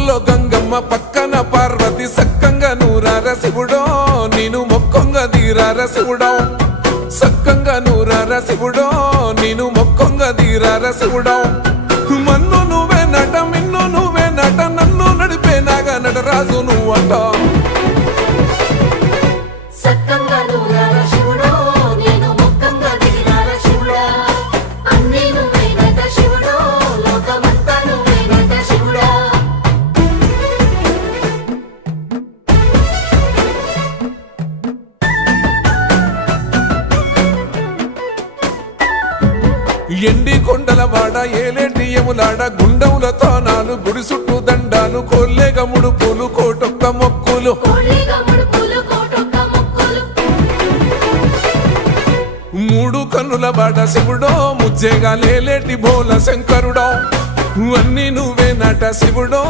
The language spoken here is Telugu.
ముక్కుల్లో గంగమ్మ పక్కన పార్వతి సక్కంగా నూరార శివుడో నేను మొక్కంగా తీరార శివుడో సక్కంగా నూరార శివుడో నేను మొక్కంగా తీరార శివుడో మన్ను నువ్వే నట మిన్ను నువ్వే నట నన్ను నడిపే నాగా నటరాజు నువ్వంట ఎండి కొండల వాడ ఏలేటి యములాడ గుండముల తానాలు గుడి చుట్టూ దండాలు కోల్లేగ ముడుపులు కోటొక్క మొక్కులు మూడు కన్నుల వాడ శివుడో ముజ్జేగా లేలేటి బోల శంకరుడో అన్ని నువ్వే నట శివుడో